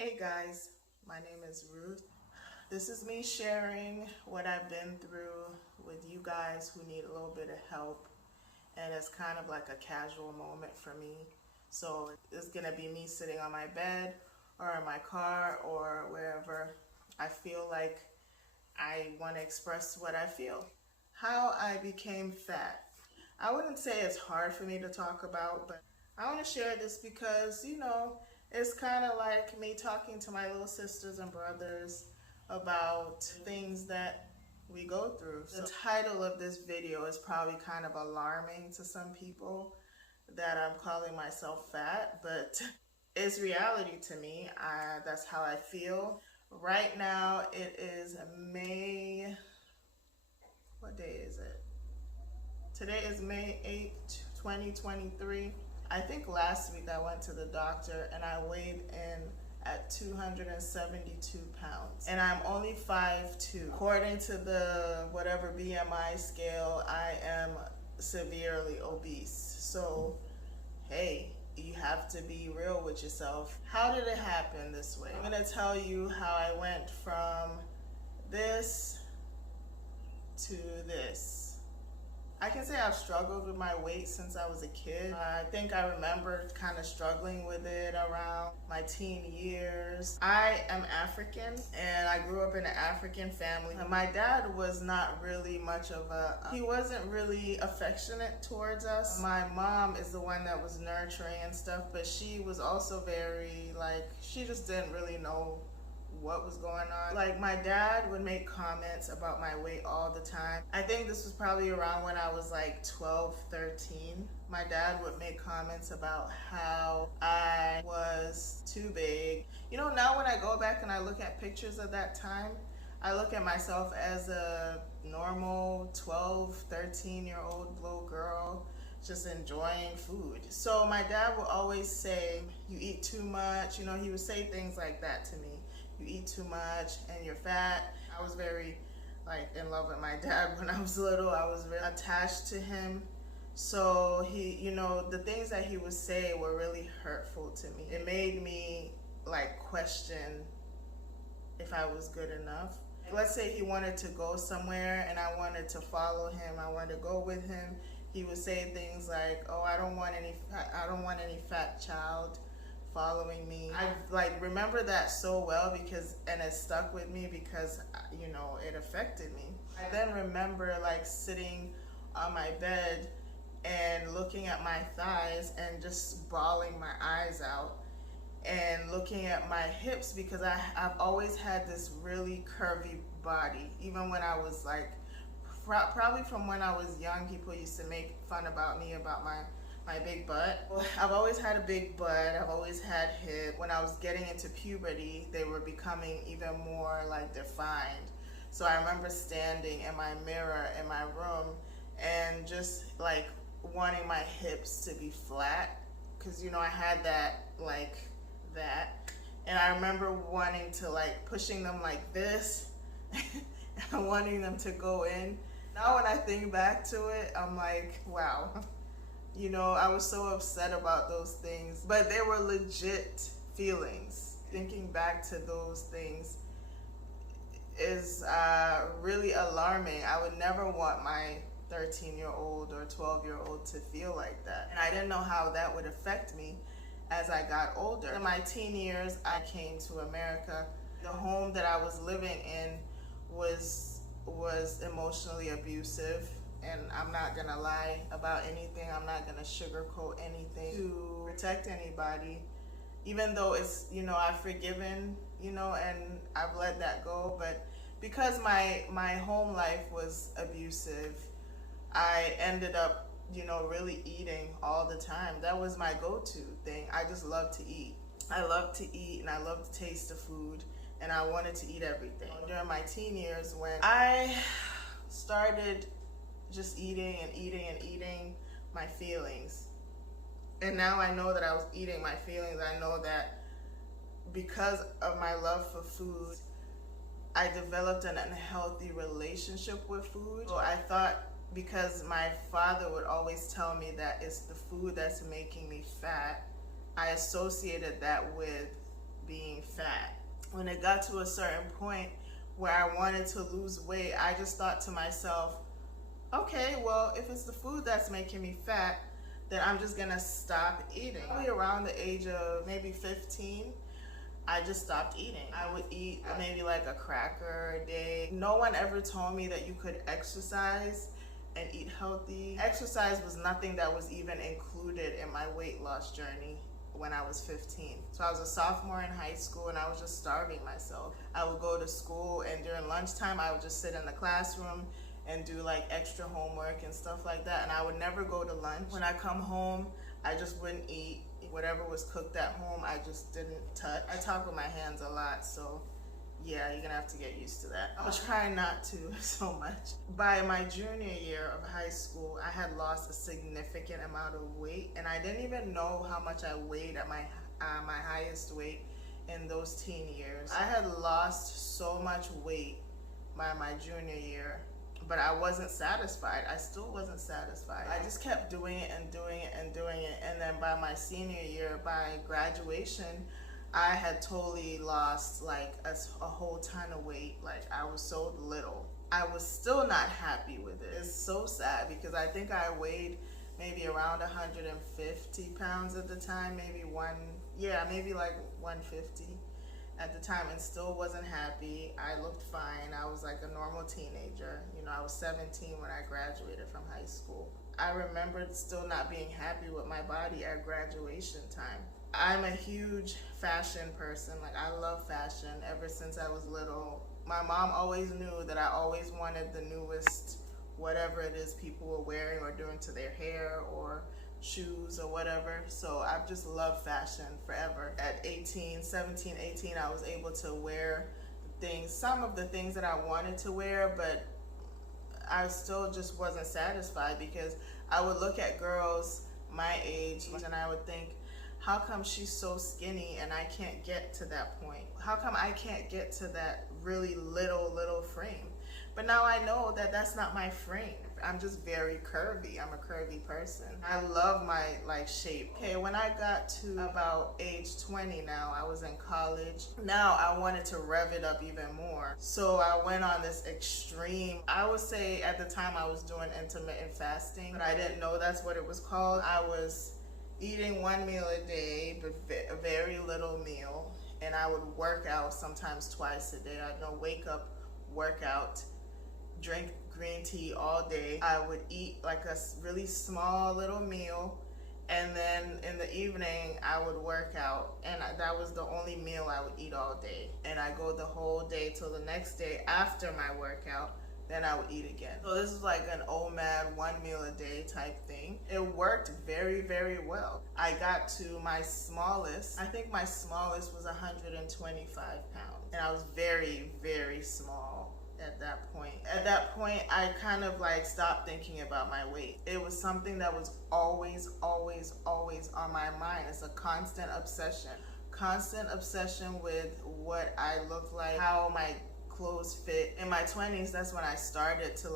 Hey guys, my name is Ruth. This is me sharing what I've been through with you guys who need a little bit of help, and it's kind of like a casual moment for me. So it's gonna be me sitting on my bed or in my car or wherever I feel like I want to express what I feel. How I became fat. I wouldn't say it's hard for me to talk about, but I want to share this because, it's kind of like me talking to my little sisters and brothers about things that we go through. So the title of this video is probably kind of alarming to some people that I'm calling myself fat, but it's reality to me. That's how I feel. Right now it is May, what day is it? Today is May 8th, 2023. I think last week I went to the doctor and I weighed in at 272 pounds. And I'm only 5'2". According to the whatever BMI scale, I am severely obese. So, hey, you have to be real with yourself. How did it happen this way? I'm gonna tell you how I went from this to this. I can say I've struggled with my weight since I was a kid. I think I remember kind of struggling with it around my teen years. I am African and I grew up in an African family. My dad was not really much of he wasn't really affectionate towards us. My mom is the one that was nurturing and stuff, but she was also very she just didn't really know what was going on. Like, my dad would make comments about my weight all the time. I think this was probably around when I was like 12, 13. My dad would make comments about how I was too big. Now when I go back and I look at pictures of that time, I look at myself as a normal 12, 13-year-old little girl just enjoying food. So my dad would always say, you eat too much. He would say things like that to me. You eat too much and you're fat. I was very in love with my dad when I was little. I was very attached to him. So he, the things that he would say were really hurtful to me. It made me question if I was good enough. Let's say he wanted to go somewhere and I wanted to follow him. I wanted to go with him. He would say things like, "Oh, I don't want any fat child following me." I remember that so well and it stuck with me because it affected me. I then remember sitting on my bed and looking at my thighs and just bawling my eyes out and looking at my hips because I've always had this really curvy body. Even when I was probably from when I was young, people used to make fun about me about my big butt. I've always had a big butt. I've always had hip. When I was getting into puberty, they were becoming even more defined. So I remember standing in my mirror in my room and just wanting my hips to be flat because I had that that, and I remember wanting to pushing them like this and wanting them to go in. Now when I think back to it, I'm like, wow. I was so upset about those things, but they were legit feelings. Thinking back to those things is really alarming. I would never want my 13-year-old or 12-year-old to feel like that. And I didn't know how that would affect me as I got older. In my teen years, I came to America. The home that I was living in was emotionally abusive. And I'm not gonna lie about anything. I'm not gonna sugarcoat anything to protect anybody. Even though it's, I've forgiven, and I've let that go. But because my home life was abusive, I ended up, really eating all the time. That was my go-to thing. I just love to eat. I love to eat and I love the taste of food. And I wanted to eat everything. During my teen years, when I started just eating and eating and eating my feelings. And now I know that I was eating my feelings. I know that because of my love for food, I developed an unhealthy relationship with food. So I thought, because my father would always tell me that it's the food that's making me fat, I associated that with being fat. When it got to a certain point where I wanted to lose weight, I just thought to myself, okay, well, if it's the food that's making me fat, then I'm just gonna stop eating. Probably around the age of maybe 15, I just stopped eating. I would eat maybe like a cracker a day. No one ever told me that you could exercise and eat healthy. Exercise was nothing that was even included in my weight loss journey when I was 15. So I was a sophomore in high school and I was just starving myself. I would go to school and during lunchtime I would just sit in the classroom and do like extra homework and stuff like that, and I would never go to lunch. When I come home, I just wouldn't eat. Whatever was cooked at home, I just didn't touch. I talk with my hands a lot, so yeah, you're gonna have to get used to that. I was trying not to so much. By my junior year of high school, I had lost a significant amount of weight, and I didn't even know how much I weighed at my highest weight in those teen years. I had lost so much weight by my junior year, but I wasn't satisfied. I still wasn't satisfied. I just kept doing it and doing it and doing it. And then by my senior year, by graduation, I had totally lost like a whole ton of weight. Like I was so little. I was still not happy with it. It's so sad because I think I weighed maybe around 150 pounds at the time, maybe like 150. At the time, and still wasn't happy. I looked fine. I was like a normal teenager. You know, I was 17 when I graduated from high school. I remembered still not being happy with my body at graduation time. I'm a huge fashion person. Like I love fashion ever since I was little. My mom always knew that I always wanted the newest whatever it is people were wearing or doing to their hair or shoes or whatever. So I've just loved fashion forever. At 17, 18, I was able to wear some of the things that I wanted to wear, but I still just wasn't satisfied because I would look at girls my age and I would think, how come she's so skinny and I can't get to that point? How come I can't get to that really little frame? But now I know that that's not my frame. I'm just very curvy. I'm a curvy person. I love my shape. Okay, when I got to about age 20 now, I was in college. Now I wanted to rev it up even more. So I went on this extreme, I would say at the time I was doing intermittent fasting, but I didn't know that's what it was called. I was eating one meal a day, but a very little meal. And I would work out sometimes twice a day. I'd wake up, work out, drink green tea all day. I would eat like a really small little meal, and then in the evening I would work out, and that was the only meal I would eat all day. And I go the whole day till the next day after my workout, then I would eat again. So this is like an OMAD, one meal a day type thing. It worked very, very well. I got to my smallest, I think my smallest was 125 pounds. And I was very, very small at that point. At that point, I kind of stopped thinking about my weight. It was something that was always on my mind. It's a constant obsession. Constant obsession with what I look like, how my clothes fit. In my 20s, that's when I started to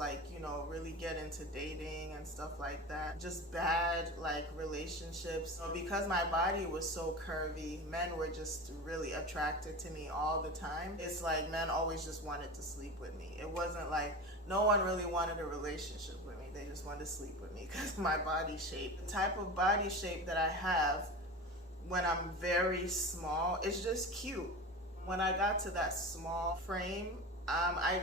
really get into dating and stuff like that. Just bad relationships. So because my body was so curvy, men were just really attracted to me all the time. It's like men always just wanted to sleep with me. It wasn't like no one really wanted a relationship with me. They just wanted to sleep with me because of my body shape. The type of body shape that I have when I'm very small is just cute. When I got to that small frame, I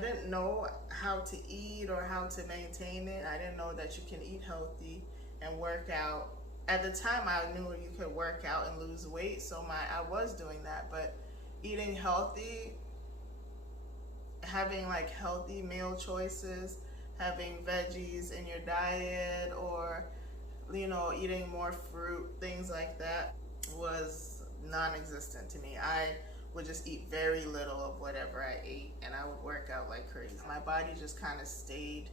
didn't know how to eat or how to maintain it. I didn't know that you can eat healthy and work out. At the time, I knew you could work out and lose weight, so I was doing that. But eating healthy, having healthy meal choices, having veggies in your diet, or eating more fruit, things like that, was non-existent to me. I would just eat very little of whatever I ate, and I would work out like crazy. My body just kind of stayed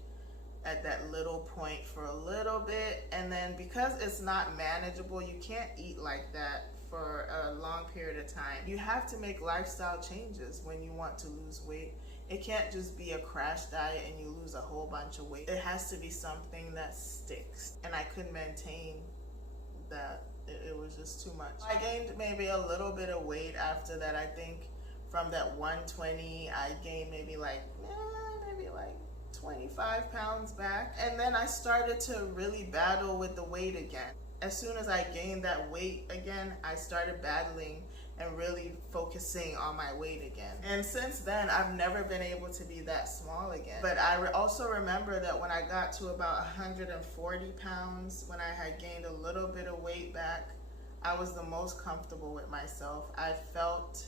at that little point for a little bit, and then because it's not manageable, you can't eat like that for a long period of time. You have to make lifestyle changes when you want to lose weight. It can't just be a crash diet and you lose a whole bunch of weight. It has to be something that sticks, and I couldn't maintain that It was just too much. I gained maybe a little bit of weight after that. I think from that 120, I gained maybe like 25 pounds back. And then I started to really battle with the weight again. As soon as I gained that weight again, I started battling and really focusing on my weight again. And since then, I've never been able to be that small again. But I also remember that when I got to about 140 pounds, when I had gained a little bit of weight back, I was the most comfortable with myself. I felt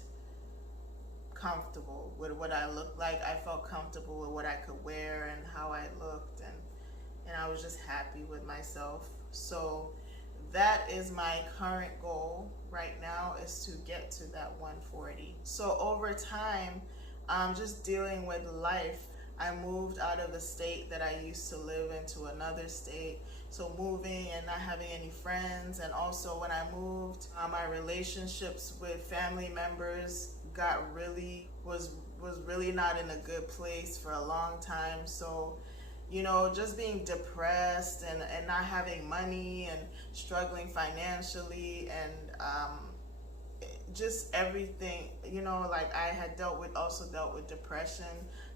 comfortable with what I looked like. I felt comfortable with what I could wear and how I looked, and I was just happy with myself. So that is my current goal right now, is to get to that 140. So over time, just dealing with life, I moved out of the state that I used to live in to another state. So moving and not having any friends, and also when I moved, my relationships with family members was really not in a good place for a long time. So, you know, just being depressed and not having money and struggling financially, and just everything, you know, like I had also dealt with depression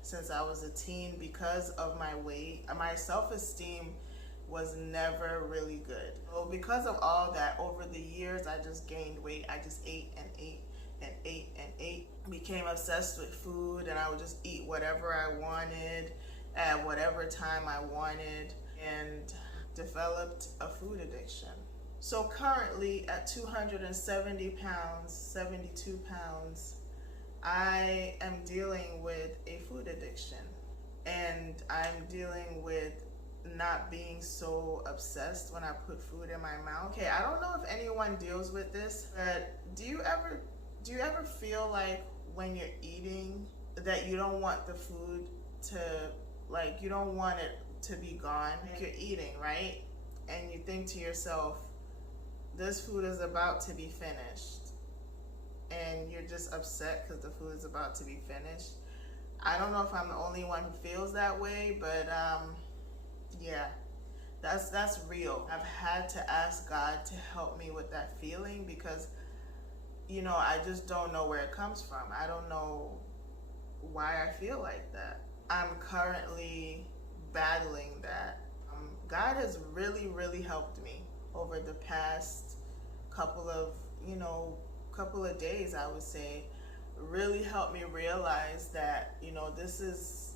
since I was a teen because of my weight. My self-esteem was never really good. So because of all that, over the years, I just gained weight. I just ate and ate and ate and ate. Became obsessed with food, and I would just eat whatever I wanted at whatever time I wanted, and developed a food addiction. So currently at 270 pounds, 72 pounds, I am dealing with a food addiction, and I'm dealing with not being so obsessed when I put food in my mouth. Okay, I don't know if anyone deals with this, but do you ever feel like when you're eating that you don't want the food to, like, you don't want it to be gone? Like you're eating, right? And you think to yourself, this food is about to be finished, and you're just upset because the food is about to be finished. I don't know if I'm the only one who feels that way, but yeah, that's real. I've had to ask God to help me with that feeling, because, you know, I just don't know where it comes from. I don't know why I feel like that. I'm currently battling that. God has really, really helped me over the past couple of days, I would say. Really helped me realize that, you know, this is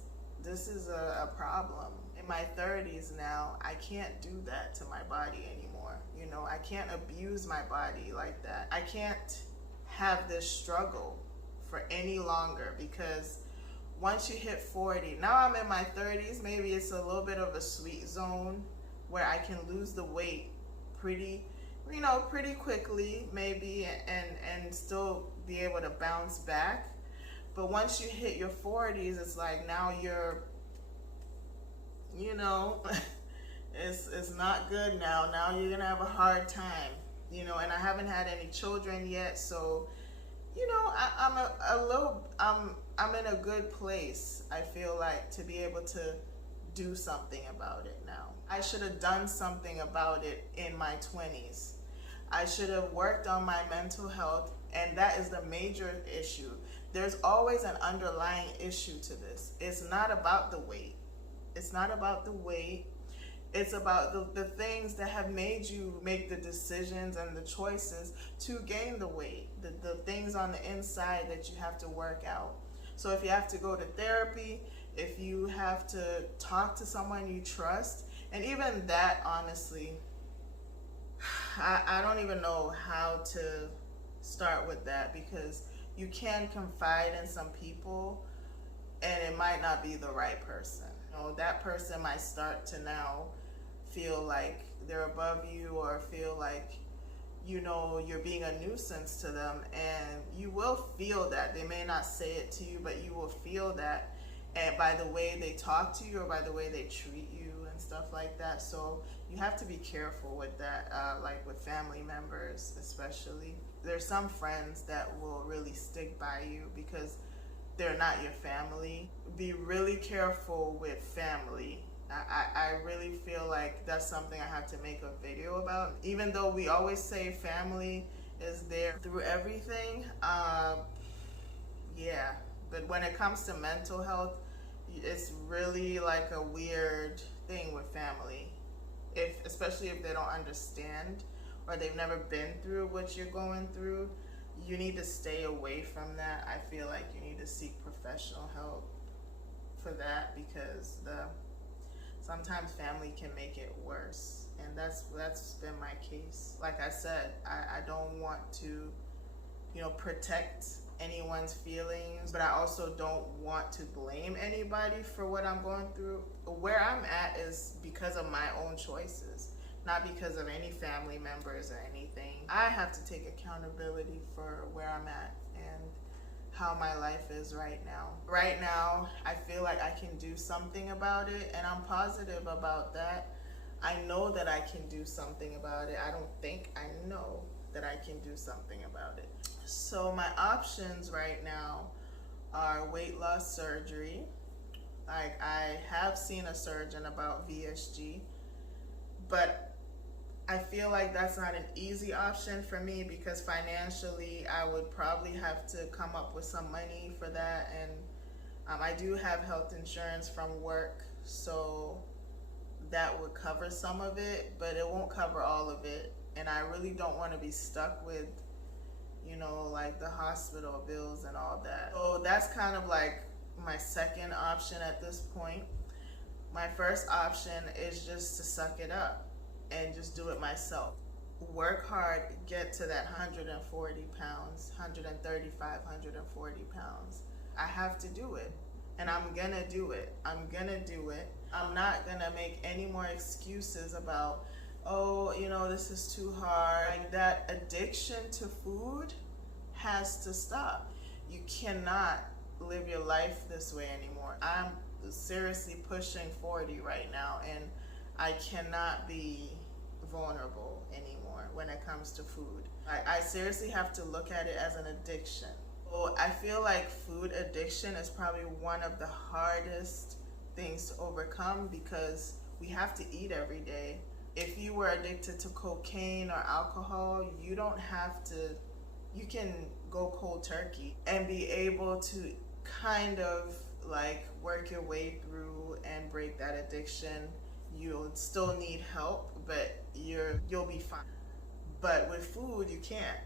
a problem. In my 30s now, I can't do that to my body anymore. You know, I can't abuse my body like that. I can't have this struggle for any longer, because once you hit 40, now I'm in my 30s, maybe it's a little bit of a sweet zone where I can lose the weight pretty quickly, maybe, and still be able to bounce back. But once you hit your 40s, it's like now you're, you know, it's not good now. Now you're gonna have a hard time, you know. And I haven't had any children yet, so, you know, I'm in a good place, I feel like, to be able to do something about it now. I should have done something about it in my 20s. I should have worked on my mental health, and that is the major issue. There's always an underlying issue to this. It's not about the weight. It's not about the weight. It's about the things that have made you make the decisions and the choices to gain the weight, the things on the inside that you have to work out. So if you have to go to therapy, if you have to talk to someone you trust, and even that, honestly, I don't even know how to start with that, because you can confide in some people and it might not be the right person. You know, that person might start to now feel like they're above you, or feel like, you know, you're being a nuisance to them, and you will feel that. They may not say it to you, but you will feel that, and by the way they talk to you or by the way they treat you and stuff like that. So you have to be careful with that, like with family members especially. There's some friends that will really stick by you because they're not your family. Be really careful with family. I really feel like that's something I have to make a video about. Even though we always say family is there through everything, yeah. But when it comes to mental health, it's really like a weird thing with family. Especially if they don't understand or they've never been through what you're going through, you need to stay away from that. I feel like you need to seek professional help for that, because sometimes family can make it worse, and that's been my case. Like I said, I don't want to, protect anyone's feelings, but I also don't want to blame anybody for what I'm going through. Where I'm at is because of my own choices, not because of any family members or anything. I have to take accountability for where I'm at and how my life is right now. Right now, I feel like I can do something about it, and I'm positive about that. I know that I can do something about it. I don't think, I know that I can do something about it. So my options right now are weight loss surgery. Like, I have seen a surgeon about VSG, but I feel like that's not an easy option for me, because financially I would probably have to come up with some money for that, and I do have health insurance from work, so that would cover some of it, but it won't cover all of it, and I really don't want to be stuck with, like the hospital bills and all that. So that's kind of like my second option at this point. My first option is just to suck it up and just do it myself. Work hard, get to that 140 pounds, 135, 140 pounds. I have to do it, and I'm gonna do it. I'm gonna do it. I'm not gonna make any more excuses about, oh, this is too hard. Like, that addiction to food has to stop. You cannot live your life this way anymore. I'm seriously pushing 40 right now, and I cannot be vulnerable anymore when it comes to food. I seriously have to look at it as an addiction. So I feel like food addiction is probably one of the hardest things to overcome, because we have to eat every day. If you were addicted to cocaine or alcohol, you don't have to, you can go cold turkey and be able to kind of like work your way through and break that addiction. You'll still need help, but you'll be fine. But with food, you can't.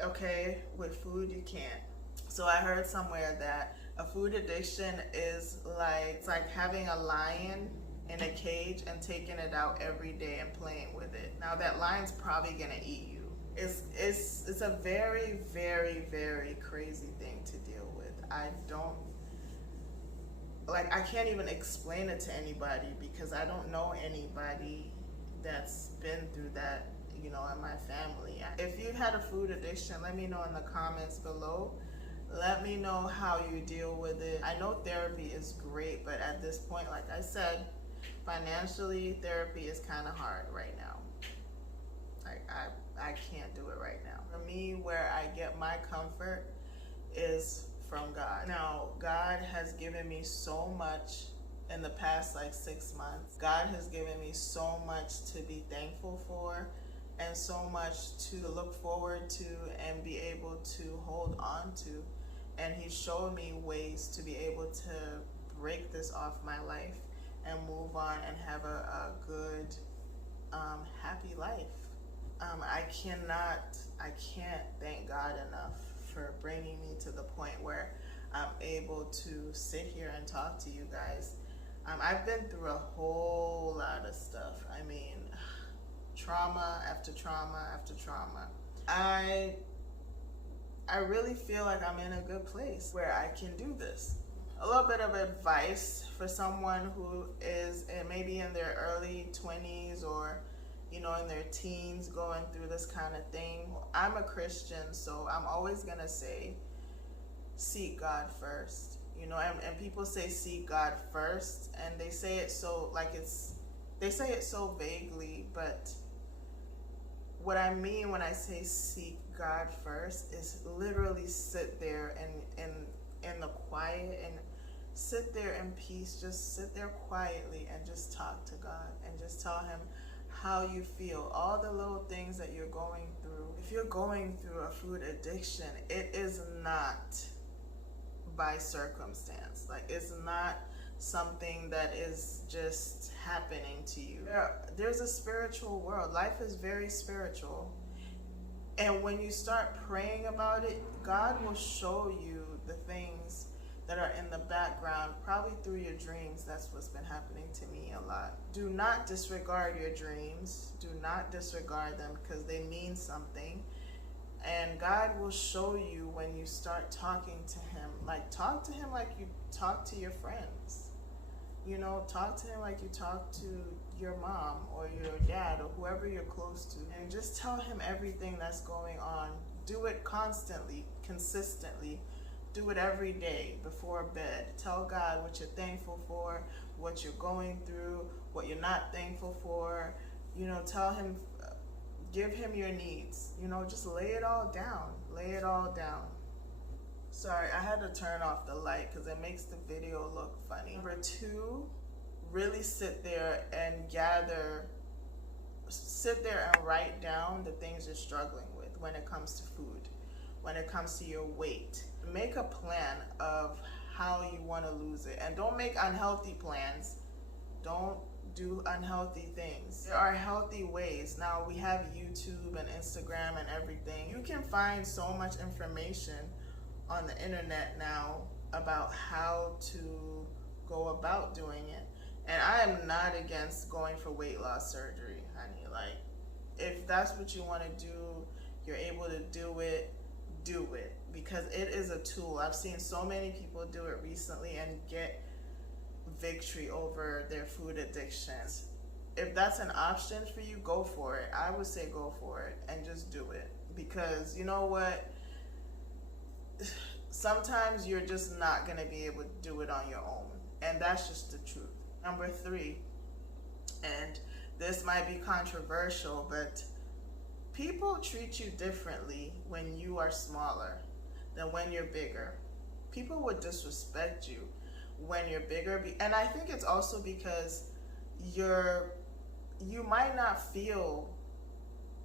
Okay, with food you can't. So I heard somewhere that a food addiction is it's like having a lion in a cage and taking it out every day and playing with it. Now that lion's probably gonna eat you. It's a very, very, very crazy thing to deal with. I can't even explain it to anybody, because I don't know anybody that's been through that, in my family. If you had a food addiction, let me know in the comments below. Let me know how you deal with it. I know therapy is great, but at this point, like I said, financially, therapy is kind of hard right now. I can't do it right now. For me, where I get my comfort is from God. Now, God has given me so much in the past 6 months. God has given me so much to be thankful for, and so much to look forward to and be able to hold on to. And He showed me ways to be able to break this off my life and move on and have a good, happy life. I can't thank God enough for bringing me to the point where I'm able to sit here and talk to you guys. I've been through a whole lot of stuff. I mean, trauma after trauma after trauma. I really feel like I'm in a good place where I can do this. A little bit of advice for someone who is maybe in their early 20s or in their teens going through this kind of thing. I'm a Christian, so I'm always gonna say seek God first. And people say seek God first, and they say it so they say it so vaguely, but what I mean when I say seek God first is literally sit there and in the quiet and sit there in peace, just sit there quietly and just talk to God and just tell him how you feel, all the little things that you're going through. If you're going through a food addiction, it is not by circumstance. Like, it's not something that is just happening to you. There's a spiritual world. Life is very spiritual. And when you start praying about it, God will show you the things that are in the background, probably through your dreams. That's what's been happening to me a lot. Do not disregard your dreams. Do not disregard them, because they mean something. And God will show you when you start talking to him. Like, talk to him like you talk to your friends. You know, talk to him like you talk to your mom or your dad or whoever you're close to. And just tell him everything that's going on. Do it constantly, consistently. Do it every day before bed. Tell God what you're thankful for, what you're going through, what you're not thankful for. You know, tell him, give him your needs. You know, just lay it all down. Lay it all down. Sorry, I had to turn off the light because it makes the video look funny. Number 2, really sit there and write down the things you're struggling with when it comes to food, when it comes to your weight. Make a plan of how you want to lose it, and don't make unhealthy plans. Don't do unhealthy things. There are healthy ways. Now we have YouTube and Instagram and everything. You can find so much information on the internet now about how to go about doing it. And I am not against going for weight loss surgery, honey. Like, if that's what you want to do, you're able to do it, because it is a tool. I've seen so many people do it recently and get victory over their food addictions. If that's an option for you, go for it. I would say go for it and just do it, because you know what? Sometimes you're just not going to be able to do it on your own, and that's just the truth. Number 3, and this might be controversial, but people treat you differently when you are smaller than when you're bigger. People would disrespect you when you're bigger, and I think it's also because you might not feel,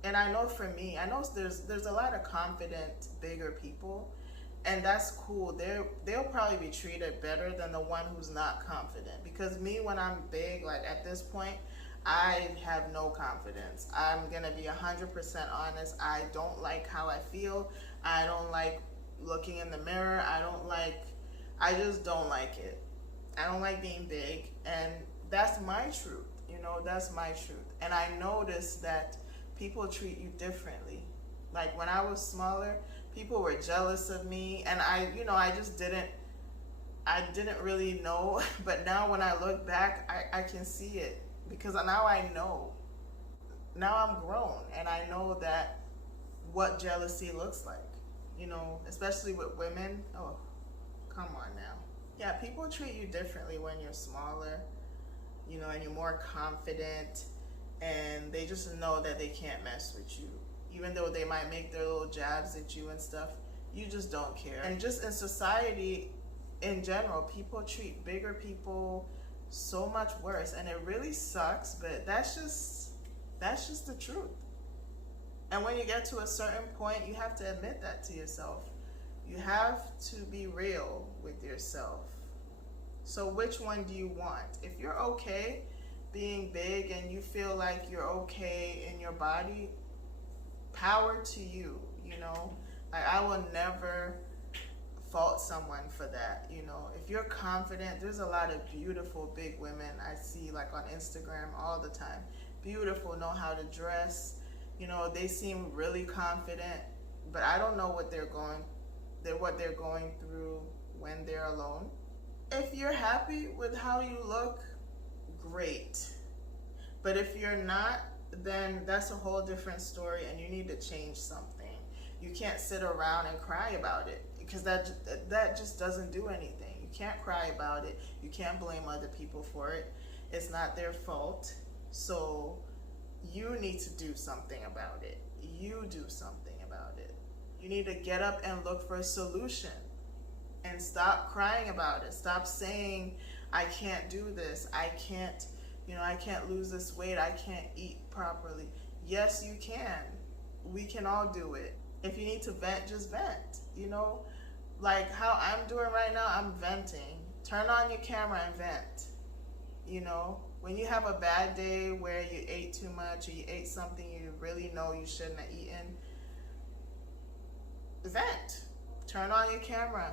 and I know for me, I know there's a lot of confident bigger people, and that's cool. They'll probably be treated better than the one who's not confident, because me, when I'm big, like at this point, I have no confidence. I'm gonna be 100% honest. I don't like how I feel. I don't like looking in the mirror. I just don't like it. I don't like being big, and that's my truth. You know, that's my truth. And I noticed that people treat you differently. Like, when I was smaller, people were jealous of me, and I didn't really know. But now when I look back, I can see it, because now I know. Now I'm grown, and I know that what jealousy looks like, you know, especially with women. Oh, come on now. Yeah, people treat you differently when you're smaller, you know, and you're more confident, and they just know that they can't mess with you. Even though they might make their little jabs at you and stuff, you just don't care. And just in society in general, people treat bigger people so much worse, and it really sucks, but that's just the truth. And when you get to a certain point, you have to admit that to yourself. You have to be real with yourself. So which one do you want? If you're okay being big and you feel like you're okay in your body, power to you, you know? Like, I will never fault someone for that, you know? If you're confident, there's a lot of beautiful big women I see, like on Instagram all the time. Beautiful, know how to dress, you know, they seem really confident, but I don't know what they're going through when they're alone. If you're happy with how you look, great. But if you're not, then that's a whole different story, and you need to change something. You can't sit around and cry about it, because that just doesn't do anything. You can't cry about it. You can't blame other people for it. It's not their fault. So you need to do something about it. You do something about it. You need to get up and look for a solution. and stop crying about it. Stop saying, I can't do this. I can't, I can't lose this weight. I can't eat properly. Yes, you can. We can all do it. If you need to vent, just vent. Like how I'm doing right now, I'm venting. Turn on your camera and vent. When you have a bad day where you ate too much or you ate something you really know you shouldn't have eaten, vent. Turn on your camera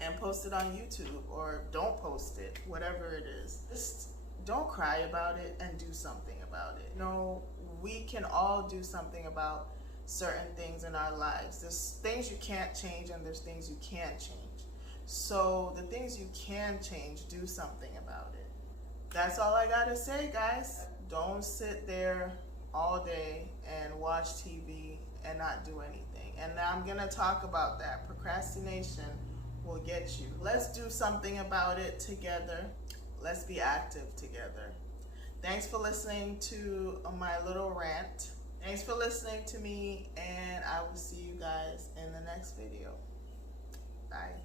and post it on YouTube, or don't post it, whatever it is. Just don't cry about it and do something about it. We can all do something about certain things in our lives. There's things you can't change and there's things you can change. So the things you can change, do something about it. That's all I gotta say, guys. Don't sit there all day and watch TV and not do anything. And now I'm gonna talk about that. Procrastination will get you. Let's do something about it together. Let's be active together. Thanks for listening to my little rant. Thanks for listening to me, and I will see you guys in the next video. Bye.